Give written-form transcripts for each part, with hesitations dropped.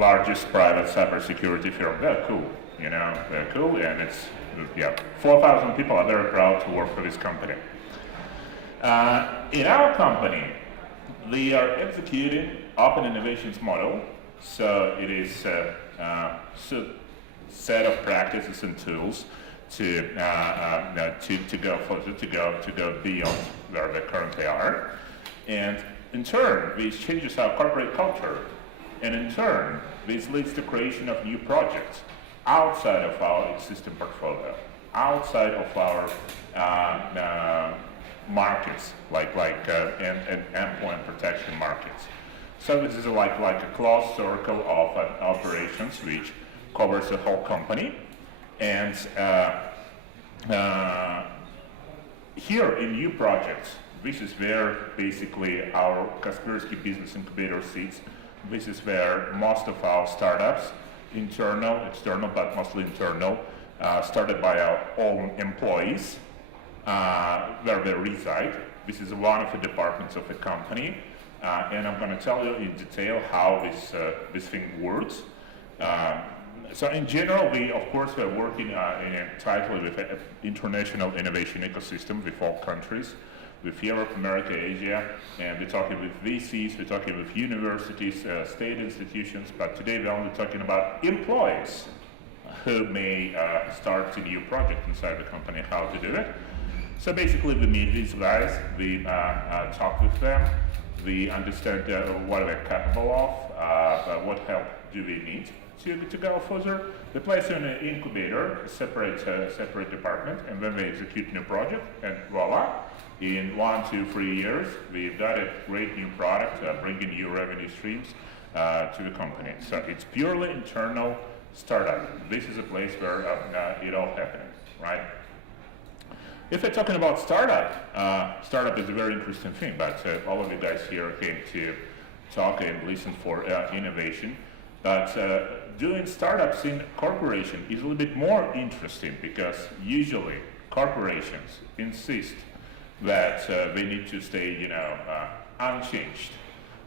largest private cybersecurity firm. They're cool, they're cool, and it's, 4,000 people are very proud to work for this company. In our company, we are executing open innovations model, so it is a set of practices and tools to go further, to go beyond where they currently are, and in turn, this changes our corporate culture, and in turn, this leads to creation of new projects outside of our existing portfolio, outside of our markets, like and endpoint protection markets. So this is like a closed circle of operations which covers the whole company, and here in new projects, this is where basically our Kaspersky Business Incubator sits. This is where most of our startups, internal, external, but mostly internal, started by our own employees, where they reside. This is one of the departments of the company, and I'm going to tell you in detail how this thing works. So in general, we of course are working tightly with an international innovation ecosystem with all countries, with Europe, America, Asia, and we're talking with VCs, we're talking with universities, state institutions, but today we're only talking about employees who may start a new project inside the company, how to do it. So basically we meet these guys, we talk with them, we understand what they're capable of, what help do we need to go further. We place in an incubator, a separate department, and then we execute a new project, and voila, in 1, 2, 3 years, we've got a great new product, bringing new revenue streams to the company. So it's purely internal startup. This is a place where it all happening, right? If we're talking about startup is a very interesting thing, but all of you guys here came to talk and listen for innovation. But doing startups in corporation is a little bit more interesting, because usually corporations insist that they need to stay, unchanged.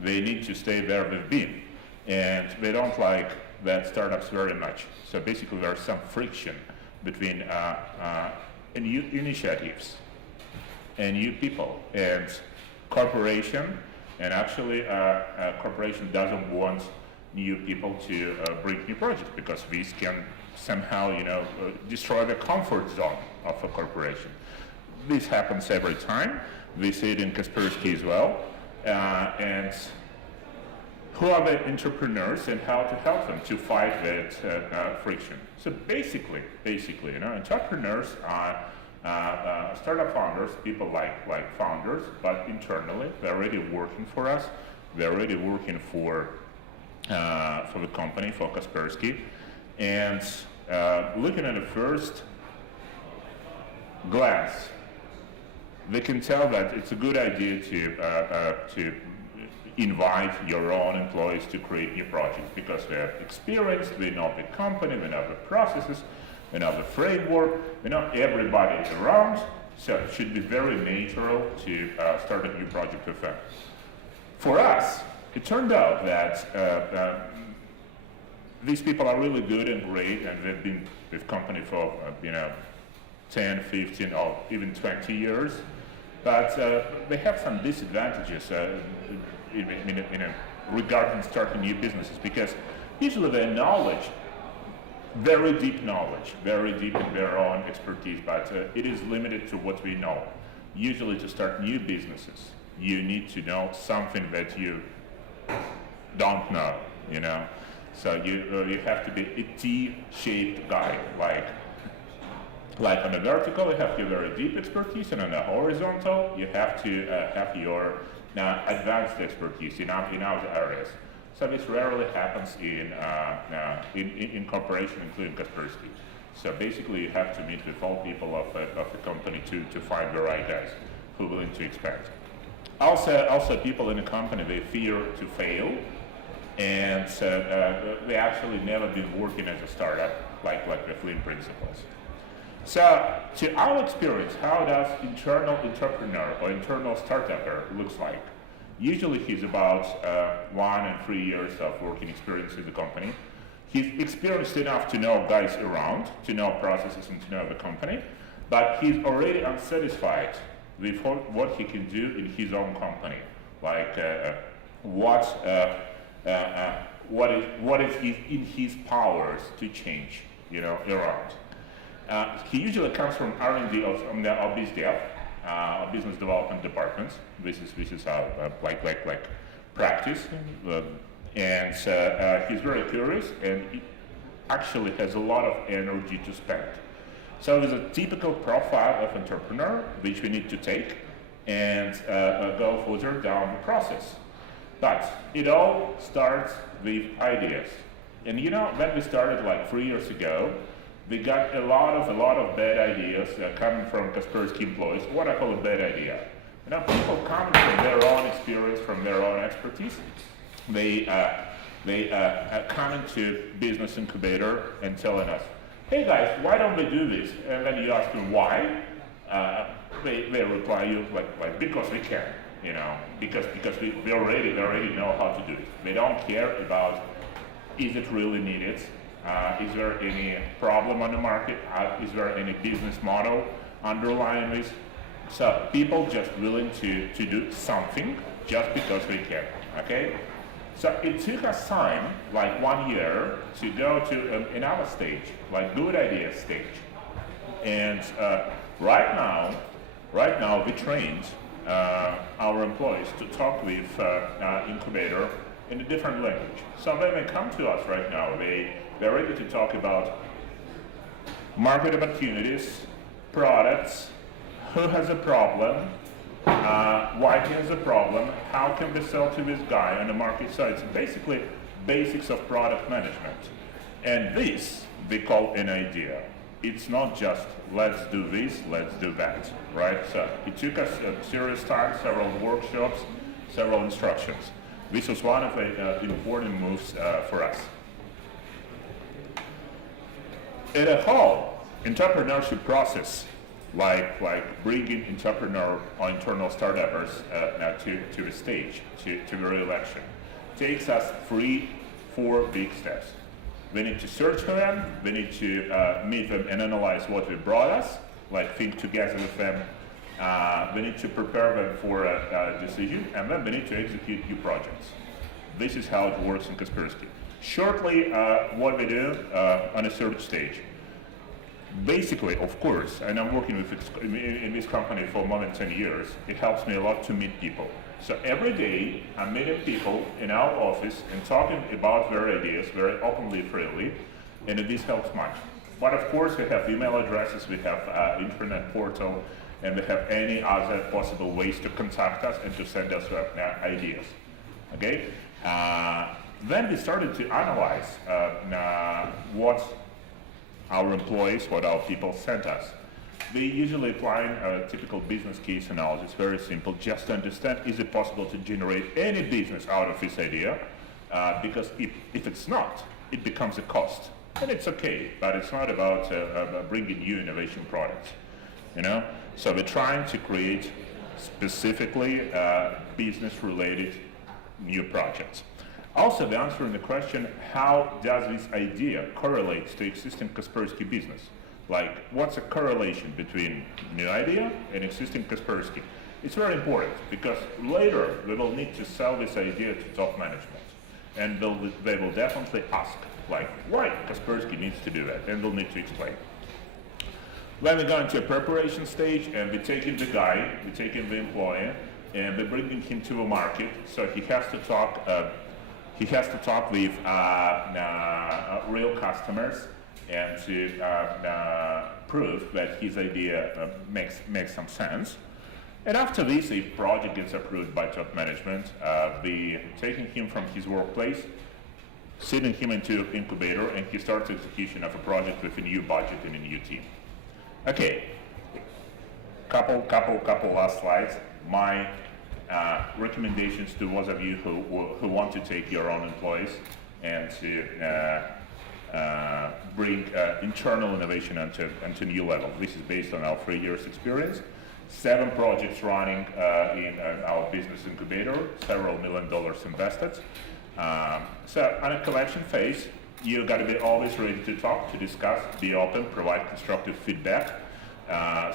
They need to stay where they've been, and they don't like that startups very much. So basically, there's some friction between new initiatives and new people and corporation. And actually, corporation doesn't want new people to bring new projects, because these can somehow, destroy the comfort zone of a corporation. This happens every time. We see it in Kaspersky as well. And who are the entrepreneurs and how to help them to fight that friction? So basically, entrepreneurs are startup founders, people like founders, but internally they're already working for us. They're already working for the company, for Kaspersky, and looking at the first glance, they can tell that it's a good idea to invite your own employees to create new projects, because they're experienced, they know the company, they know the processes, they know the framework, they know everybody around, so it should be very natural to start a new project with them. For us, it turned out that these people are really good and great, and they've been with company for 10, 15, or even 20 years, but they have some disadvantages regarding starting new businesses, because usually their knowledge, very deep in their own expertise, but it is limited to what we know. Usually to start new businesses, you need to know something that you don't know, So you have to be a T-shaped guy, like on the vertical, you have your very deep expertise, and on the horizontal, you have to have your advanced expertise in other areas. So this rarely happens in corporation, including Kaspersky. So basically, you have to meet with all people of the company to find the right guys who are willing to expand. Also, people in the company, they fear to fail, and they actually never been working as a startup like the Lean principles. So, to our experience, how does internal entrepreneur or internal startupper looks like? Usually he's about 1 and 3 years of working experience in the company. He's experienced enough to know guys around, to know processes and to know the company, but he's already unsatisfied with what he can do in his own company. Like what is in his powers to change, around. He usually comes from R&D or biz dev, business development departments. This is our like practice, and he's very curious and he actually has a lot of energy to spend. So there's a typical profile of entrepreneur which we need to take and go further down the process. But it all starts with ideas. And when we started like 3 years ago, we got a lot of bad ideas coming from Kaspersky employees. What I call a bad idea. People coming from their own experience, from their own expertise. They come into business incubator and telling us, "Hey guys, why don't we do this?" And then you ask them why. They reply you like because we can, because we already know how to do it. They don't care about is it really needed. Is there any problem on the market? Is there any business model underlying this? So people just willing to do something just because they can, okay? So it took us time, like 1 year, to go to another stage, like good idea stage. And right now we trained our employees to talk with incubator in a different language. So when they come to us right now, they're ready to talk about market opportunities, products, who has a problem, why he has a problem, how can we sell to this guy on the market side. So basically, basics of product management. And this we call an idea. It's not just let's do this, let's do that, right? So it took us a serious time, several workshops, several instructions. This was one of the important moves for us. In a whole entrepreneurship process, like bringing entrepreneur or internal startuppers to the stage, to the re-election, takes us 3-4 big steps. We need to search for them, we need to meet them and analyze what they brought us, like think together with them. We need to prepare them for a decision, and then we need to execute new projects. This is how it works in Kaspersky. Shortly, what we do on a search stage. Basically, of course, and I'm working in this company for more than 10 years, it helps me a lot to meet people. So every day, I'm meeting people in our office and talking about their ideas very openly, freely, and this helps much. But of course, we have email addresses, we have internet portal, and we have any other possible ways to contact us and to send us ideas. Okay? Then we started to analyze what our employees, what our people sent us. They usually apply a typical business case analysis, very simple, just to understand is it possible to generate any business out of this idea, because if it's not, it becomes a cost. And it's okay, but it's not about bringing new innovation products, So we're trying to create specifically business-related new projects. Also, we're answering the question, how does this idea correlate to existing Kaspersky business? Like, what's a correlation between new idea and existing Kaspersky? It's very important, because later we will need to sell this idea to top management. And they will definitely ask, like, why Kaspersky needs to do that, and we'll need to explain. Then we go into a preparation stage, and we take in the guy, we take in the employee, and we're bringing him to the market, so he has to talk with real customers and to prove that his idea makes some sense. And after this, if project gets approved by top management, we taking him from his workplace, sending him into incubator, and he starts execution of a project with a new budget and a new team. Okay, couple last slides. My recommendations to those of you who want to take your own employees and to bring internal innovation onto new level. This is based on our 3 years experience. 7 projects running in our business incubator, several $1 million invested. So on a collection phase, you got to be always ready to talk, to discuss, be open, provide constructive feedback.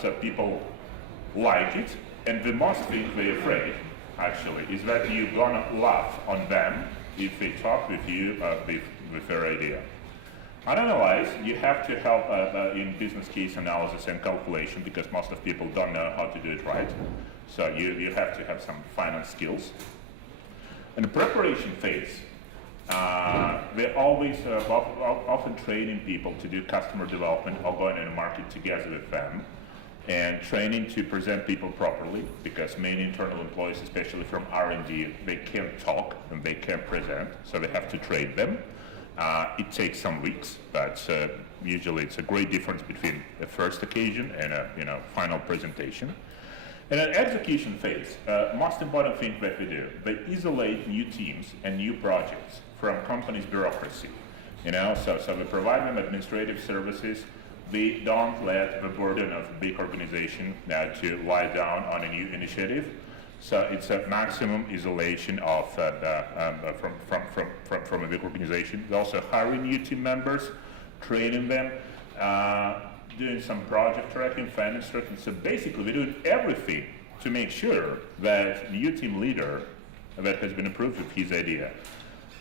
So people like it. And the most thing they're afraid, actually, is that you're gonna laugh on them if they talk with you with their idea. On analyze, you have to help in business case analysis and calculation because most of people don't know how to do it right. So you have to have some finance skills. In the preparation phase, we're always often training people to do customer development or going in the market together with them, and training to present people properly because many internal employees, especially from R&D, they can't talk and they can't present, so we have to train them. It takes some weeks, but usually it's a great difference between the first occasion and a final presentation. In an execution phase, most important thing that we do, they isolate new teams and new projects from company's bureaucracy. So we provide them administrative services. We don't let the burden of a big organization to lie down on a new initiative. So it's a maximum isolation of from a big organization. We also hiring new team members, training them, doing some project tracking, finance tracking. So basically, we're doing everything to make sure that the new team leader that has been approved with his idea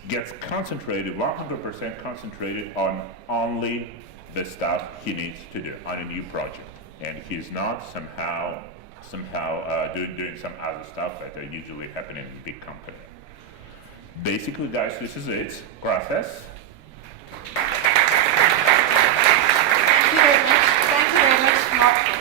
gets concentrated, 100% concentrated on only the stuff he needs to do on a new project, and he's not somehow doing some other stuff that are usually happening in a big company. Basically, guys, this is it. Gracias. Thank you very much. Thank you very much, Mark.